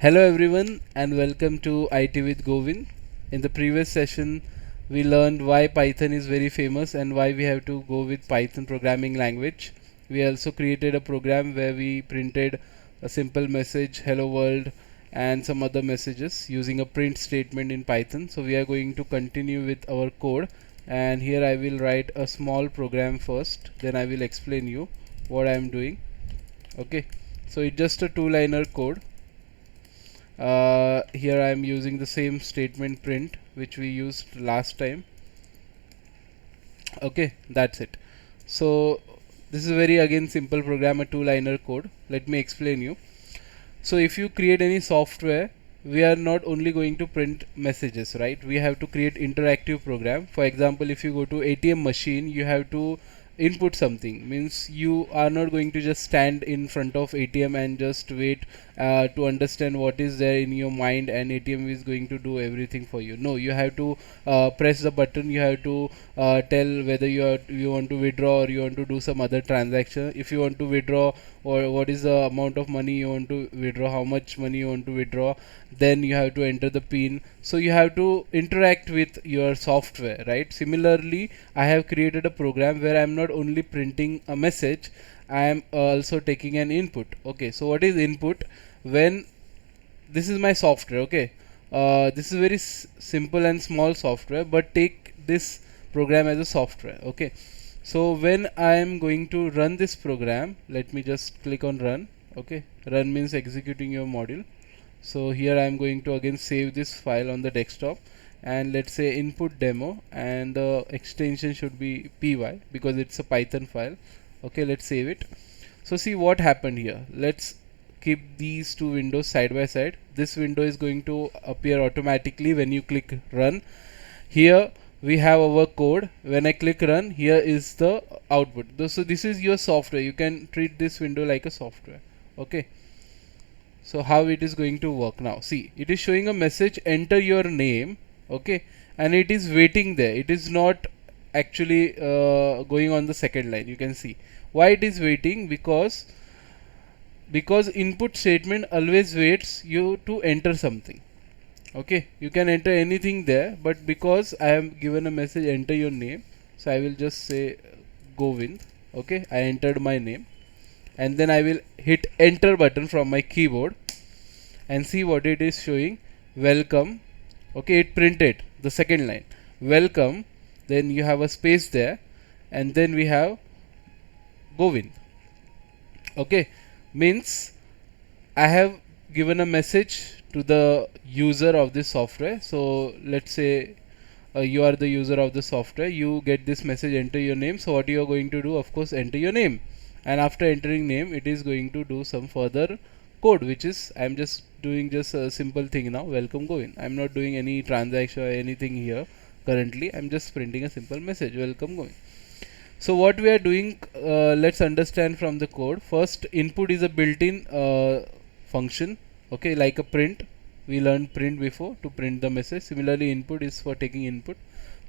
Hello everyone and welcome to IT with Govind. In the previous session we learned why Python is very famous and why we have to go with Python programming language. We also created a program where we printed a simple message hello world and some other messages using a print statement in Python. So we are going to continue with our code, and here I will write a small program first, then I will explain you what I am doing. Okay, so it's just a two-liner code. Here I am using the same statement print which we used last time. Okay, that's it. So this is very again simple program, a two-liner code. Let me explain you. So if you create any software, we are not only going to print messages, right? We have to create interactive program. For example, if you go to ATM machine, you have to input something. Means you are not going to just stand in front of ATM and just wait to understand what is there in your mind and ATM is going to do everything for you. No, you have to press the button. You have to tell whether you want to withdraw or you want to do some other transaction. If you want to withdraw, or what is the amount of money you want to withdraw, how much money you want to withdraw, then you have to enter the pin. So you have to interact with your software, right? Similarly, I have created a program where I am not only printing a message, I am also taking an input. Okay, so what is input? When this is my software, okay, this is very simple and small software, but take this program as a software. Okay, so when I am going to run this program, let me just click on run. Okay, run means executing your module. So here I am going to again save this file on the desktop, and let's say input demo, and the extension should be py because it's a Python file. Okay, let's save it. So see what happened here. Let's keep these two windows side by side. This window is going to appear automatically when you click run. Here we have our code. When I click run, here is the output. So this is your software. You can treat this window like a software. Okay, so how it is going to work now? See, it is showing a message, enter your name. Okay, and it is waiting there. It is not actually going on the second line. You can see why it is waiting, because input statement always waits you to enter something. Okay, you can enter anything there, but because I am given a message enter your name, so I will just say Govind. Okay, I entered my name, and then I will hit enter button from my keyboard and see what it is showing. Welcome. Okay, it printed the second line, welcome. Then you have a space there, and then we have Govind. Okay, means I have given a message to the user of this software. So let's say you are the user of the software, you get this message enter your name. So what you are going to do, of course, enter your name, and after entering name it is going to do some further code, which is I'm just doing just a simple thing now, welcome Govind. I'm not doing any transaction or anything here currently. I'm just printing a simple message, welcome Govind. So what we are doing, let's understand from the code. First, input is a built-in function, okay, like a print. We learned print before to print the message. Similarly, input is for taking input.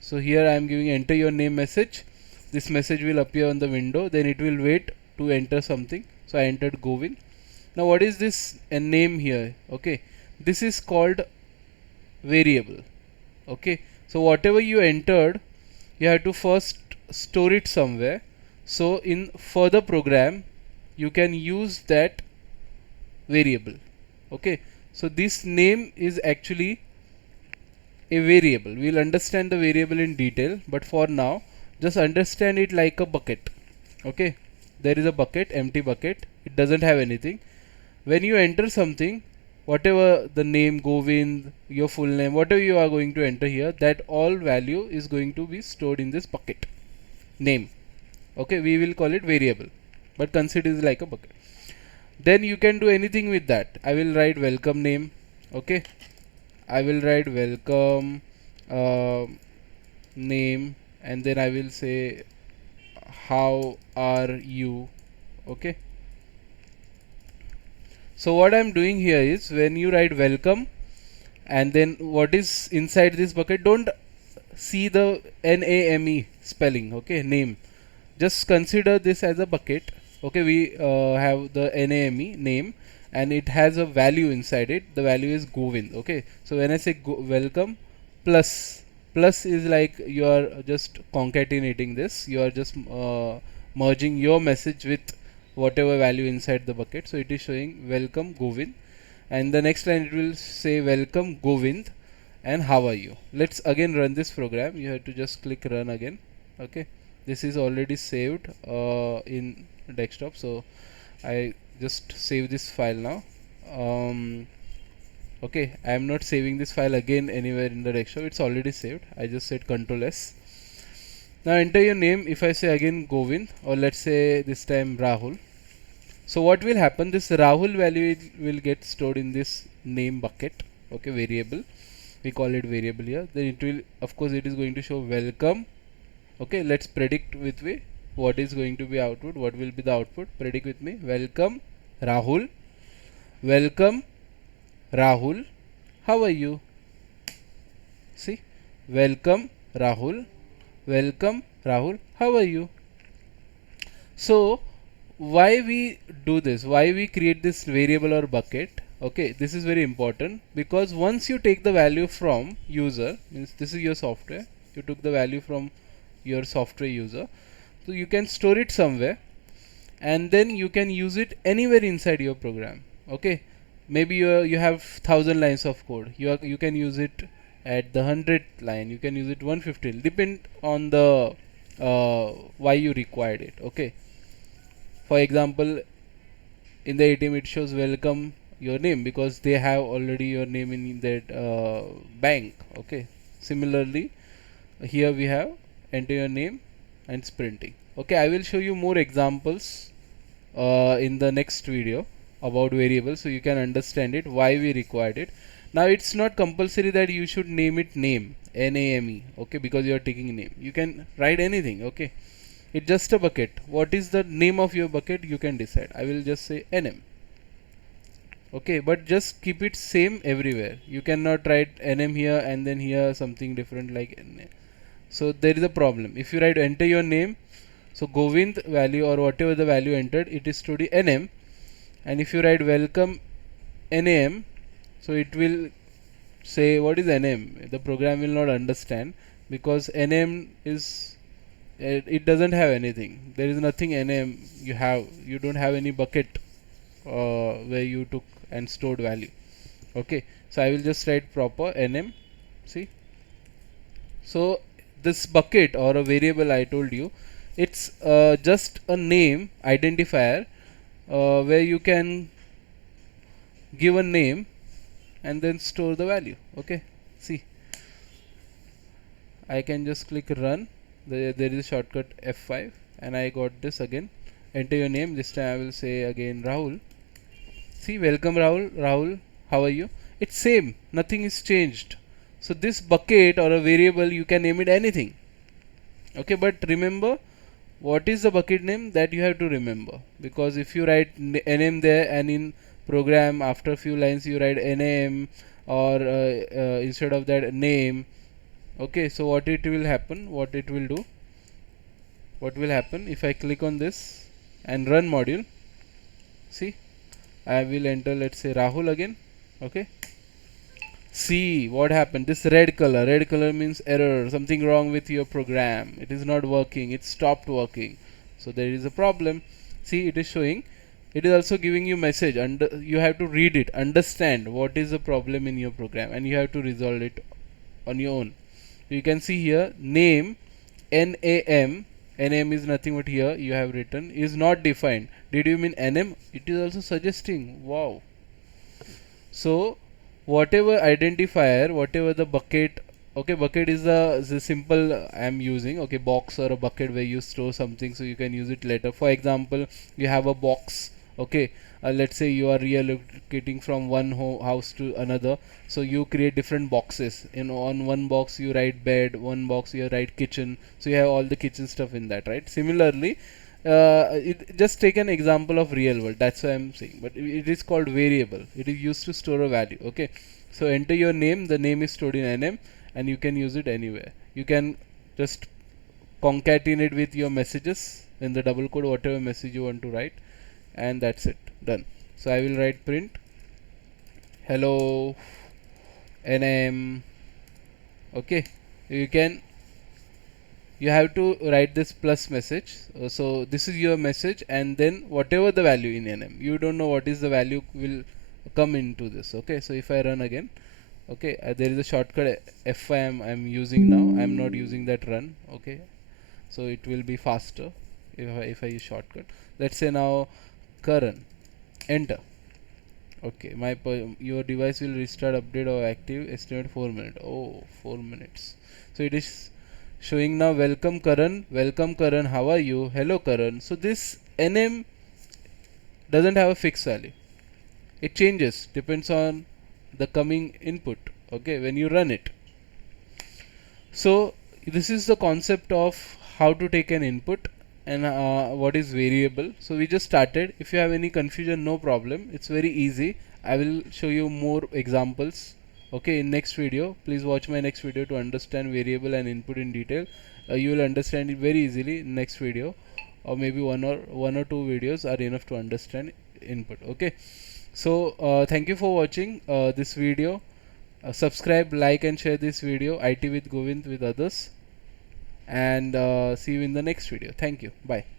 So here I am giving enter your name message. This message will appear on the window, then it will wait to enter something. So I entered Govind. Now what is this a name here? Okay, this is called variable. Okay, so whatever you entered, you have to first store it somewhere. So in further program you can use that variable. Okay, so this name is actually a variable. We'll understand the variable in detail, but for now just understand it like a bucket. Okay, there is a bucket, empty bucket, it doesn't have anything. When you enter something, whatever the name Govind, your full name, whatever you are going to enter here, that all value is going to be stored in this bucket name. Okay, we will call it variable, but consider it like a bucket. Then you can do anything with that. I will write welcome name. Okay, I will write welcome name, and then I will say how are you. Okay, so what I'm doing here is when you write welcome and then what is inside this bucket, don't see the NAME spelling. Okay, name, just consider this as a bucket. Okay, we have the NAME name, and it has a value inside it. The value is Govind. Okay, so when I say welcome plus, plus is like you are just concatenating this, you are just merging your message with whatever value inside the bucket. So it is showing welcome Govind, and the next line it will say welcome Govind and how are you. Let's again run this program. You have to just click run again. Okay, this is already saved in desktop, so I just save this file now. Okay, I am not saving this file again anywhere in the desktop, it's already saved. I just said Ctrl S. Now enter your name. If I say again Govind, or let's say this time Rahul, so what will happen, this Rahul value will get stored in this name bucket. Okay, variable, we call it variable here. Then it will, of course it is going to show welcome. Okay, let's predict with me what is going to be output. What will be the output? Predict with me. Welcome Rahul. Welcome Rahul, how are you? See, welcome Rahul. Welcome Rahul, how are you? So why we do this, why we create this variable or bucket? Okay, this is very important, because once you take the value from user, means this is your software, you took the value from your software user, so you can store it somewhere and then you can use it anywhere inside your program. Okay, maybe you have 1,000 lines of code, you can use it at the 100th line, you can use it 150, depend on the why you required it. Okay, for example, in the ATM it shows welcome your name because they have already your name in that bank. Okay, similarly here we have enter your name and it's printing. Okay, I will show you more examples in the next video about variables, so you can understand it, why we required it. Now it's not compulsory that you should name it name, okay, because you are taking name. You can write anything. Okay, it's just a bucket. What is the name of your bucket? You can decide. I will just say nm. Okay, but just keep it same everywhere. You cannot write nm here and then here something different like nm. So there is a problem. If you write enter your name, so Govind value or whatever the value entered, it is to the nm, and if you write welcome nam, so it will say what is nm. The program will not understand because nm is it doesn't have anything. There is nothing nm you don't have any bucket where you took and stored value. Okay, so I will just write proper nm. See, so this bucket or a variable I told you, it's just a name identifier where you can give a name and then store the value. Okay, see, I can just click run. There is a shortcut F5 and I got this again. Enter your name. This time I will say again Rahul. See, welcome Rahul, how are you? It's same, nothing is changed. So this bucket or a variable, you can name it anything. Okay, but remember what is the bucket name, that you have to remember, because if you write nm there and in program after a few lines you write name or instead of that name. Okay, so what it will happen, what will happen if I click on this and run module. See, I will enter, let's say Rahul again. Okay, see what happened, this red color means error, something wrong with your program, it is not working, it stopped working, so there is a problem. See, it is showing, it is also giving you message, and you have to read it, understand what is the problem in your program, and you have to resolve it on your own. You can see here name name is nothing but here you have written is not defined. Did you mean nm? It is also suggesting. Wow. So whatever identifier, whatever the bucket, okay, bucket is the simple I am using. Okay, box or a bucket where you store something so you can use it later. For example, you have a box. Okay, let's say you are relocating from one house to another, so you create different boxes. On one box you write bed, one box you write kitchen, so you have all the kitchen stuff in that, right? Similarly, just take an example of real world, that's why I'm saying, but it is called variable, it is used to store a value. Okay, so enter your name, the name is stored in nm and you can use it anywhere. You can just concatenate with your messages in the double code whatever message you want to write, and that's it, done. So I will write print hello nm. Okay, you can, you have to write this plus message. So this is your message, and then whatever the value in nm, you don't know what is the value will come into this. Okay, so if I run again, okay, there is a shortcut f I'm using now. I'm not using that run. Okay, so it will be faster if I use shortcut. Let's say now current, enter. Okay, your device will restart, update or active, estimate 4 minutes. Oh, 4 minutes. So it is showing now, welcome Karan, how are you, hello Karan. So this nm doesn't have a fixed value, it changes depends on the coming input. Okay, when you run it. So this is the concept of how to take an input and what is variable. So we just started. If you have any confusion, no problem, it's very easy. I will show you more examples, okay, in next video. Please watch my next video to understand variable and input in detail. You will understand it very easily in next video, or maybe one or two videos are enough to understand input. Okay, so thank you for watching this video. Subscribe, like and share this video, IT with Govind, with others, and see you in the next video. Thank you. Bye.